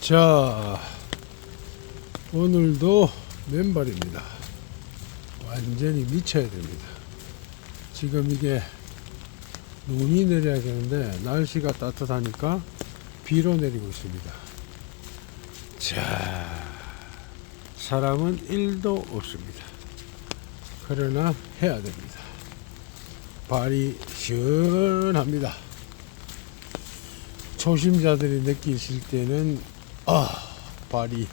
자, 오늘도 맨발입니다. 완전히 미쳐야 됩니다. 지금 이게 눈이 내려야 되는데 날씨가 따뜻하니까 비로 내리고 있습니다. 자, 사람은 1도 없습니다. 그러나 해야 됩니다. 발이 시원합니다. 초심자들이 느끼실 때는 발이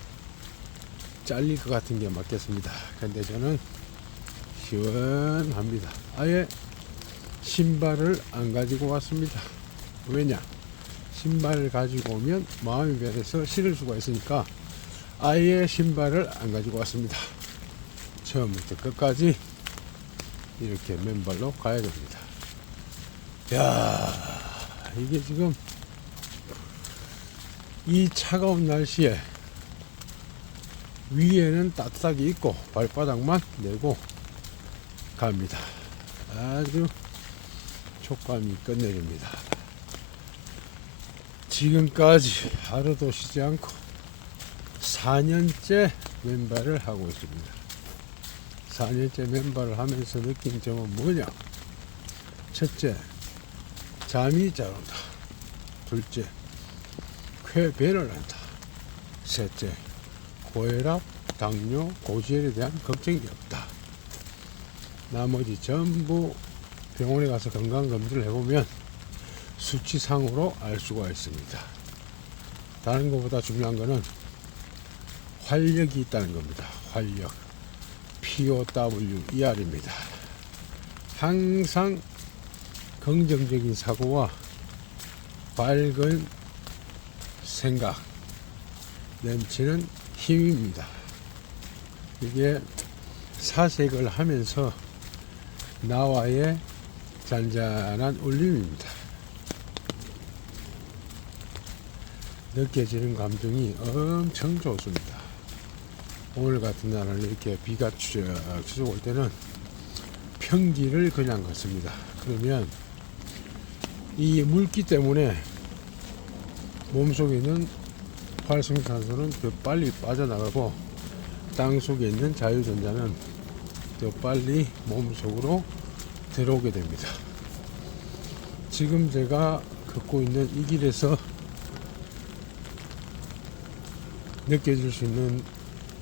잘릴 것 같은 게 맞겠습니다. 근데 저는 시원합니다. 아예 신발을 안 가지고 왔습니다. 왜냐? 신발을 가지고 오면 마음이 변해서 신을 수가 있으니까 아예 신발을 안 가지고 왔습니다. 처음부터 끝까지 이렇게 맨발로 가야 됩니다. 야, 이게 지금 이 차가운 날씨에 위에는 따뜻하게 입고 발바닥만 내고 갑니다. 아주 촉감이 끝내줍니다. 지금까지 하루도 쉬지 않고 4년째 맨발을 하고 있습니다. 4년째 맨발을 하면서 느낀 점은 뭐냐? 첫째, 잠이 잘 온다. 둘째, 쾌변을 한다. 셋째, 고혈압, 당뇨, 고지혈에 대한 걱정이 없다. 나머지 전부 병원에 가서 건강검진을 해보면 수치상으로 알 수가 있습니다. 다른 것보다 중요한 것은 활력이 있다는 겁니다. 활력. POWER입니다. 항상 긍정적인 사고와 밝은 생각, 넘치는 힘입니다. 이게 사색을 하면서 나와의 잔잔한 울림입니다. 느껴지는 감정이 엄청 좋습니다. 오늘 같은 날은 이렇게 비가 추적 올 때는 평지를 그냥 걷습니다. 그러면 이 물기 때문에 몸속에 있는 활성산소는 더 빨리 빠져나가고 땅 속에 있는 자유전자는 더 빨리 몸속으로 들어오게 됩니다. 지금 제가 걷고 있는 이 길에서 느껴질 수 있는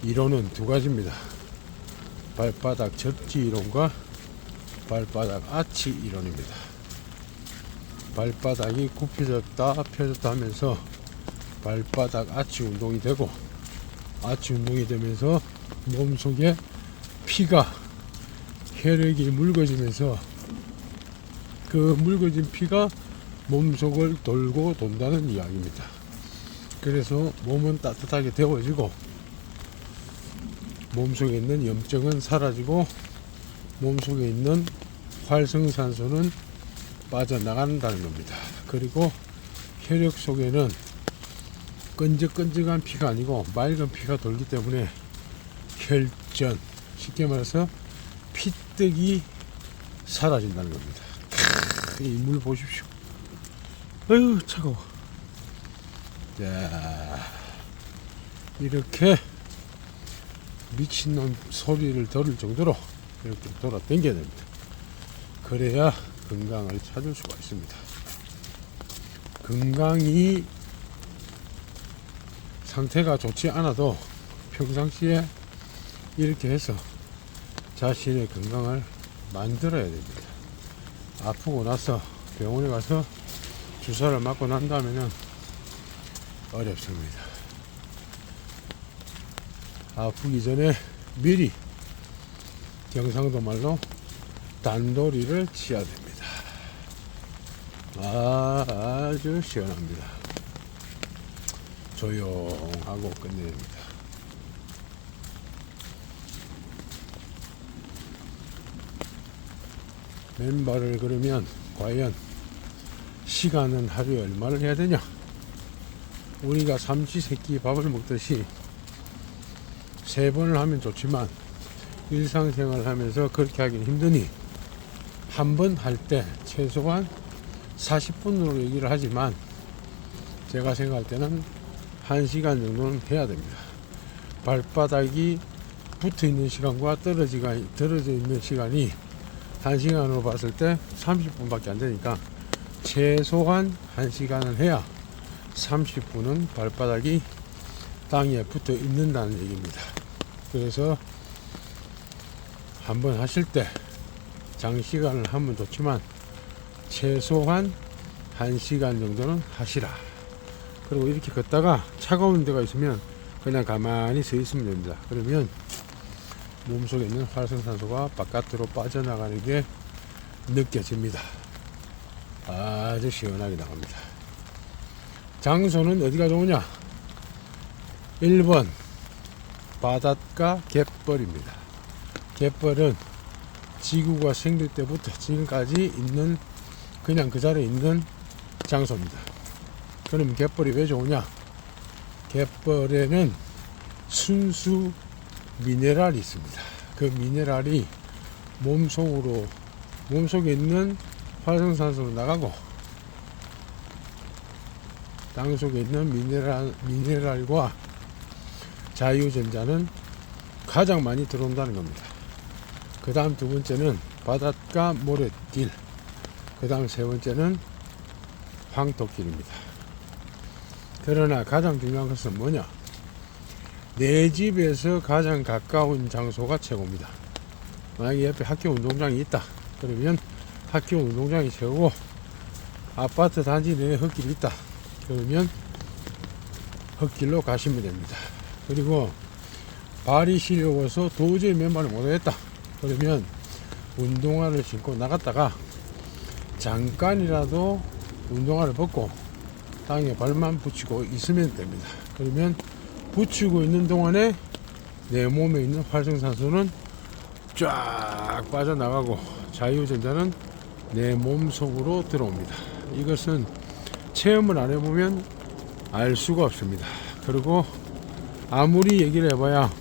이론은 두 가지입니다. 발바닥 접지 이론과 발바닥 아치 이론입니다. 발바닥이 굽혀졌다 펴졌다 하면서 발바닥 아치 운동이 되고, 아치 운동이 되면서 몸속에 피가, 혈액이 묽어지면서 그 묽어진 피가 몸속을 돌고 돈다는 이야기입니다. 그래서 몸은 따뜻하게 데워지고 몸속에 있는 염증은 사라지고 몸속에 있는 활성산소는 빠져나간다는 겁니다. 그리고 혈액 속에는 끈적끈적한 피가 아니고 맑은 피가 돌기 때문에 혈전, 쉽게 말해서 피떡이 사라진다는 겁니다. 이 물 보십시오. 아유 차가워. 자, 이렇게 미친놈 소리를 들을 정도로 이렇게 돌아 다녀야 됩니다. 그래야 건강을 찾을 수가 있습니다. 건강이 상태가 좋지 않아도 평상시에 이렇게 해서 자신의 건강을 만들어야 됩니다. 아프고 나서 병원에 가서 주사를 맞고 난 다음에는 어렵습니다. 아프기 전에 미리 경상도 말로 단도리를 치야 됩니다. 아주 시원합니다. 조용하고 끝냅니다. 맨발을 걸으면 과연 시간은 하루에 얼마를 해야 되냐? 우리가 삼시세끼 밥을 먹듯이 3번을 하면 좋지만 일상생활을 하면서 그렇게 하기는 힘드니 한 번 할 때 최소한 40분으로 얘기를 하지만 제가 생각할 때는 1시간 정도는 해야 됩니다. 발바닥이 붙어 있는 시간과 떨어져 있는 시간이 1시간으로 봤을 때 30분밖에 안 되니까 최소한 1시간을 해야 30분은 발바닥이 땅에 붙어 있는다는 얘기입니다. 그래서 한번 하실 때 장시간을 하면 좋지만 최소한 1시간 정도는 하시라. 그리고 이렇게 걷다가 차가운 데가 있으면 그냥 가만히 서 있으면 됩니다. 그러면 몸속에 있는 활성산소가 바깥으로 빠져나가는 게 느껴집니다. 아주 시원하게 나갑니다. 장소는 어디가 좋으냐? 1번 바닷가 갯벌입니다. 갯벌은 지구가 생길 때부터 지금까지 있는 그냥 그 자리에 있는 장소입니다. 그럼 갯벌이 왜 좋으냐? 갯벌에는 순수 미네랄이 있습니다. 그 미네랄이 몸속에 있는 활성산소로 나가고 땅속에 있는 미네랄과 자유전자는 가장 많이 들어온다는 겁니다. 그 다음 두 번째는 바닷가 모래길, 그 다음 세 번째는 황토길입니다. 그러나 가장 중요한 것은 뭐냐? 내 집에서 가장 가까운 장소가 최고입니다. 만약에 옆에 학교 운동장이 있다 그러면 학교 운동장이 최고고, 아파트 단지 내에 흙길이 있다 그러면 흙길로 가시면 됩니다. 그리고 발이 시려워서 도저히 맨발을 못하겠다 그러면 운동화를 신고 나갔다가 잠깐이라도 운동화를 벗고 땅에 발만 붙이고 있으면 됩니다. 그러면 붙이고 있는 동안에 내 몸에 있는 활성산소는 쫙 빠져나가고 자유전자는 내 몸속으로 들어옵니다. 이것은 체험을 안 해보면 알 수가 없습니다. 그리고 아무리 얘기를 해봐야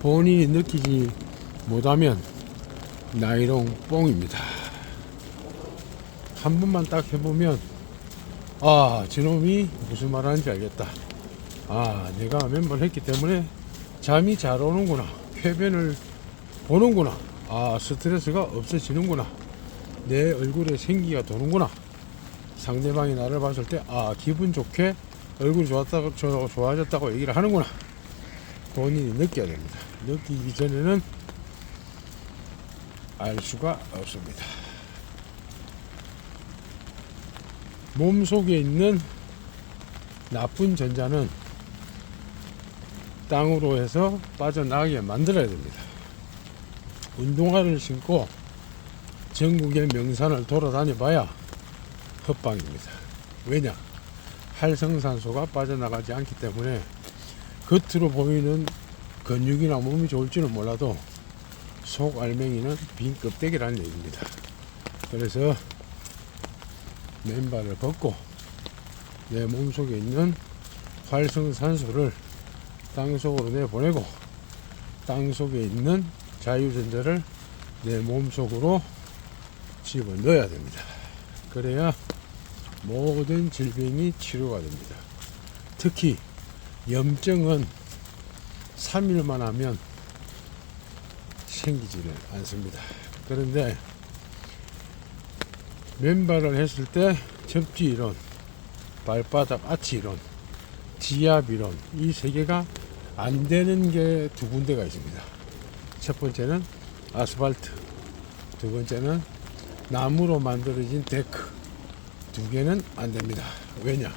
본인이 느끼지 못하면 나이롱 뽕입니다. 한 번만 딱 해보면 아, 저놈이 무슨 말 하는지 알겠다. 아, 내가 맨발 했기 때문에 잠이 잘 오는구나. 쾌변을 보는구나. 아, 스트레스가 없어지는구나. 내 얼굴에 생기가 도는구나. 상대방이 나를 봤을 때 아, 기분 좋게 얼굴이 좋아졌다고 얘기를 하는구나. 본인이 느껴야 됩니다. 느끼기 전에는 알 수가 없습니다. 몸속에 있는 나쁜 전자는 땅으로 해서 빠져나가게 만들어야 됩니다. 운동화를 신고 전국의 명산을 돌아다녀 봐야 헛방입니다. 왜냐? 활성산소가 빠져나가지 않기 때문에 겉으로 보이는 근육이나 몸이 좋을지는 몰라도 속 알맹이는 빈 껍데기라는 얘기입니다. 그래서 맨발을 벗고 내 몸속에 있는 활성산소를 땅속으로 내보내고 땅속에 있는 자유전자를 내 몸속으로 집어넣어야 됩니다. 그래야 모든 질병이 치료가 됩니다. 특히 염증은 3일만 하면 생기지를 않습니다. 그런데 맨발을 했을 때 접지이론, 발바닥 아치이론, 지압이론, 이 세 개가 안 되는 게 두 군데가 있습니다. 첫 번째는 아스팔트, 두 번째는 나무로 만들어진 데크. 두 개는 안 됩니다. 왜냐?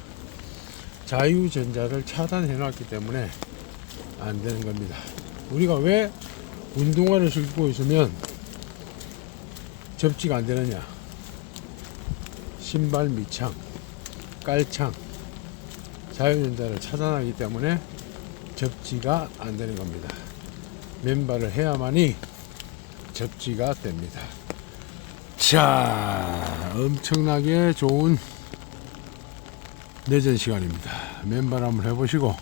자유전자를 차단해 놨기 때문에 안 되는 겁니다. 우리가 왜 운동화를 신고 있으면 접지가 안 되느냐? 신발 밑창, 깔창, 자유전자를 차단하기 때문에 접지가 안 되는 겁니다. 맨발을 해야만이 접지가 됩니다. 자, 엄청나게 좋은 내전 시간입니다. 맨발 한번 해보시고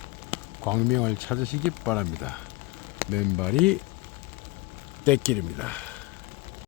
광명을 찾으시기 바랍니다. 맨발이 떼길입니다.